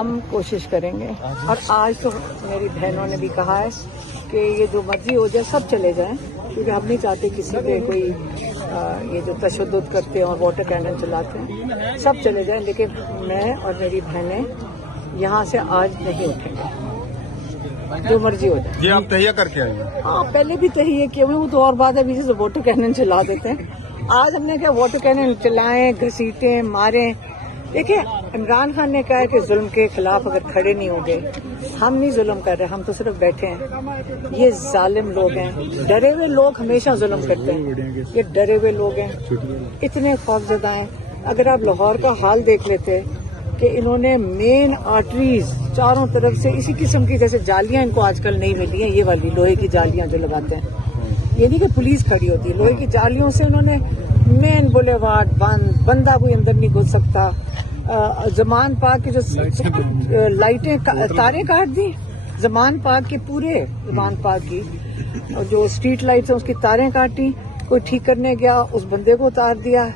ہم کوشش کریں گے اور آج تو میری بہنوں نے بھی کہا ہے کہ یہ جو مرضی ہو جائے سب چلے جائیں کیونکہ ہم نہیں چاہتے کسی پہ کوئی یہ جو تشدد کرتے ہیں اور واٹر کینن چلاتے ہیں سب چلے جائیں، لیکن میں اور میری بہنیں یہاں سے آج نہیں اٹھیں گے جو مرضی ہو جائے۔ یہ آپ تہیہ کر کے آئے ہیں؟ ہاں پہلے بھی تہیہ کیے ہوئے، وہ تو اور بات ہے، ابھی سے واٹر کینن چلا دیتے ہیں۔ آج ہم نے کہا واٹر کینن چلائیں، گھسیٹیں، ماریں۔ دیکھیں عمران خان نے کہا کہ ظلم کے خلاف اگر کھڑے نہیں ہوں گے، ہم نہیں ظلم کر رہے، ہم تو صرف بیٹھے ہیں۔ یہ ظالم لوگ ہیں، ڈرے ہوئے لوگ ہمیشہ ظلم کرتے ہیں، یہ ڈرے ہوئے لوگ ہیں، اتنے خوفزدہ ہیں۔ اگر آپ لاہور کا حال دیکھ لیتے کہ انہوں نے مین آرٹریز چاروں طرف سے اسی قسم کی جیسے جالیاں ان کو آج کل نہیں ملی ہیں، یہ والی لوہے کی جالیاں جو لگاتے ہیں، یہ نہیں کہ پولیس کھڑی ہوتی ہے، لوہے کی جالیوں سے انہوں نے مین بولیوارڈ بند، بندہ کوئی اندر نہیں گھس سکتا۔ زمان پاک کی جو لائٹیں تاریں کاٹ دی، زمان پاک کے پورے زمان پاک کی جو اسٹریٹ لائٹس ہیں اس کی تاریں کاٹی، کوئی ٹھیک کرنے گیا اس بندے کو اتار دیا،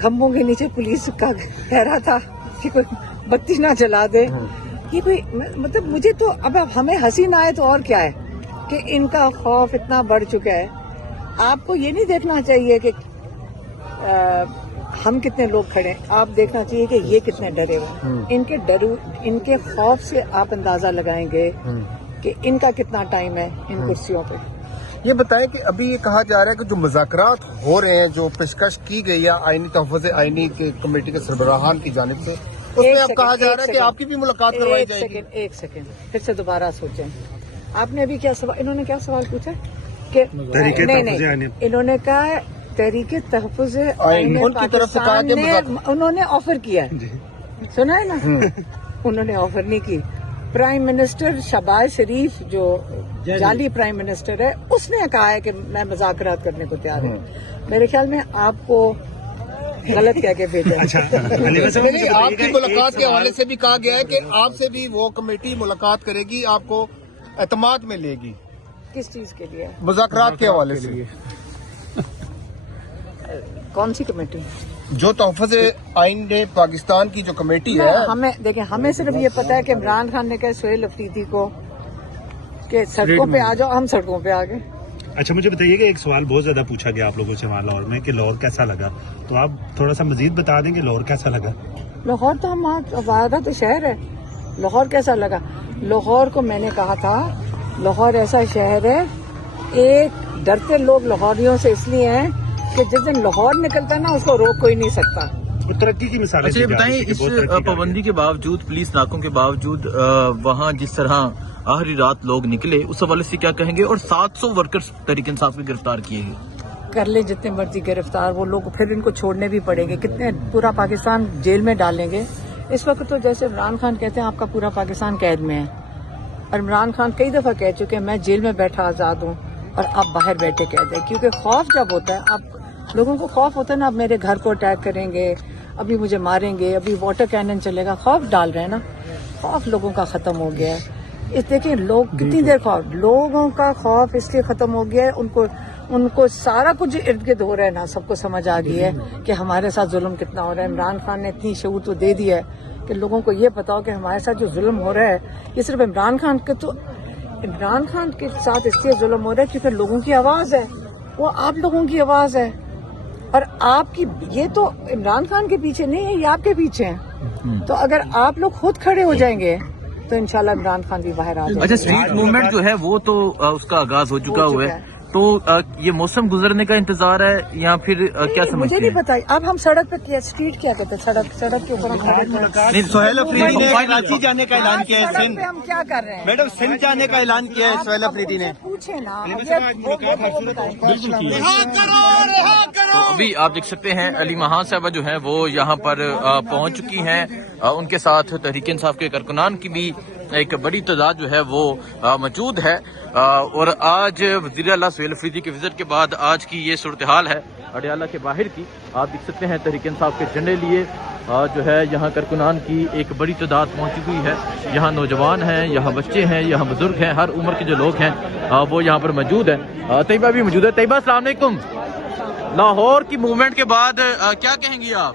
کھمبوں کے نیچے پولیس کا ٹھہرا تھا کہ کوئی بتی نہ جلا دے۔ یہ کوئی مطلب مجھے تو اب ہمیں ہنسی نہ آئے تو اور کیا ہے کہ ان کا خوف اتنا بڑھ چکا ہے۔ آپ کو یہ نہیں دیکھنا چاہیے کہ ہم کتنے لوگ کھڑے ہیں، آپ دیکھنا چاہیے کہ یہ کتنے ڈرے ہوئے۔ ان کے خوف سے آپ اندازہ لگائیں گے کہ ان کا کتنا ٹائم ہے ان کرسیوں پہ۔ یہ بتائیں کہ ابھی یہ کہا جا رہا ہے کہ جو مذاکرات ہو رہے ہیں، جو پیشکش کی گئی ہے آئینی تحفظ آئینی کے کمیٹی کے سربراہان کی جانب سے، اس میں اب کہا جا رہا ہے کہ آپ کی بھی ملاقات کروائی جائے گی۔ ایک سیکنڈ پھر سے دوبارہ سوچیں، آپ نے ابھی کیا سوال، انہوں نے کیا سوال پوچھا کہ نہیں انہوں نے کہا تحریک تحفظ آئین ان کی طرف سے کہا کہ انہوں نے آفر کیا ہے، سنا ہے نا، انہوں نے آفر نہیں کی۔ پرائم منسٹر شہباز شریف جو جعلی پرائم منسٹر ہے اس نے کہا ہے کہ میں مذاکرات کرنے کو تیار ہوں۔ میرے خیال میں آپ کو غلط کہہ کے بھیجا۔ آپ کی ملاقات کے حوالے سے بھی کہا گیا ہے کہ آپ سے بھی وہ کمیٹی ملاقات کرے گی، آپ کو اعتماد میں لے گی۔ کس چیز کے لیے؟ مذاکرات کے حوالے سے۔ کون سی کمیٹی؟ جو تحفظ آئین پاکستان کی جو کمیٹی ہے۔ ہمیں دیکھیں، ہمیں صرف یہ پتا ہے کہ عمران خان نے کہا سہیل افریدی کو کہ سڑکوں پہ آ جاؤ، ہم سڑکوں پہ آ گئے۔ اچھا مجھے بتائیے کہ ایک سوال بہت زیادہ پوچھا گیا آپ لوگوں سے وہاں لاہور میں کہ لاہور کیسا لگا، تو آپ تھوڑا سا مزید بتا دیں کہ لاہور کیسا لگا؟ لاہور تو ہم وعدہ تو شہر ہے، لاہور کیسا لگا؟ لاہور کو میں نے کہا تھا لاہور ایسا شہر ہے، ایک ڈرتے لوگ لاہوریوں سے اس لیے ہیں کہ جس دن لاہور نکلتا ہے نا اس کو روک کوئی نہیں سکتا۔ ترقی کی مثالیں۔ اچھا یہ بتائیں، اس پابندی کے باوجود، پولیس ناکوں کے باوجود وہاں جس طرح آخری رات لوگ نکلے، اس حوالے سے کیا کہیں گے؟ اور 700 ورکرز تحریک انصاف کے گرفتار کیے گئے۔ کر لیں جتنے مرضی گرفتار، وہ لوگ پھر ان کو چھوڑنے بھی پڑیں گے، کتنے پورا پاکستان جیل میں ڈالیں گے۔ اس وقت تو جیسے عمران خان کہتے ہیں آپ کا پورا پاکستان قید میں ہے، اور عمران خان کئی دفعہ کہہ چکے ہیں میں جیل میں بیٹھا آزاد ہوں اور آپ باہر بیٹھے قید ہیں، کیونکہ خوف جب ہوتا ہے، آپ لوگوں کو خوف ہوتا ہے نا اب میرے گھر کو اٹیک کریں گے، ابھی مجھے ماریں گے، ابھی واٹر کینن چلے گا، خوف ڈال رہے ہیں نا، خوف لوگوں کا ختم ہو گیا ہے۔ اس دیکھیں لوگ کتنی دیر خوف، لوگوں کا خوف اس لیے ختم ہو گیا ہے، ان کو سارا کچھ ارد گرد ہو رہا ہے نا، سب کو سمجھ آ گئی ہے کہ ہمارے ساتھ ظلم کتنا ہو رہا ہے۔ عمران خان نے اتنی شعور تو دے دی ہے کہ لوگوں کو یہ پتا ہو کہ ہمارے ساتھ جو ظلم ہو رہا ہے یہ صرف عمران خان کے، تو عمران خان کے ساتھ اس لیے ظلم ہو رہا ہے کیونکہ لوگوں کی آواز ہے، وہ آپ لوگوں کی آواز ہے، اور آپ کی یہ تو عمران خان کے پیچھے نہیں ہے، یہ آپ کے پیچھے ہیں۔ تو اگر آپ لوگ خود کھڑے ہو جائیں گے تو انشاءاللہ عمران خان بھی باہر آ جائے گا۔ اچھا اسٹریٹ موومنٹ جو ہے وہ تو اس کا آغاز ہو چکا ہوا ہے، تو یہ موسم گزرنے کا انتظار ہے یا پھر کیا سمجھتے ہیں؟ مجھے نہیں پتا، اب ہم سڑک پہ کیا اسٹریٹ کیا کہتے ہیں، سڑک کے اوپر ہم کھڑے ہیں۔ سہیل افریدی نے کراچی جانے کا اعلان کیا ہے، سڑک پہ ہم کیا کر رہے ہیں میڈم سندھ جانے کا اعلان کیا ہے سہیل افریدی نے۔ پوچھے نا تو ابھی آپ دیکھ سکتے ہیں علی مہان صاحبہ جو ہیں وہ یہاں پر پہنچ چکی ہیں، ان کے ساتھ تحریک انصاف کے کارکنان کی بھی ایک بڑی تعداد جو ہے وہ موجود ہے، اور آج وزیر اعلیٰ سہیل افریدی کے وزٹ کے بعد آج کی یہ صورتحال ہے اڈیالہ کے باہر کی۔ آپ دیکھ سکتے ہیں تحریک انصاف کے جھنڈے لیے جو ہے یہاں کارکنان کی ایک بڑی تعداد پہنچی ہوئی ہے، یہاں نوجوان ہیں، یہاں بچے ہیں، یہاں بزرگ ہیں، ہر عمر کے جو لوگ ہیں وہ یہاں پر موجود ہیں۔ طیبہ بھی موجود ہے۔ طیبہ السلام علیکم، لاہور کی موومنٹ کے بعد کیا کہیں گی آپ؟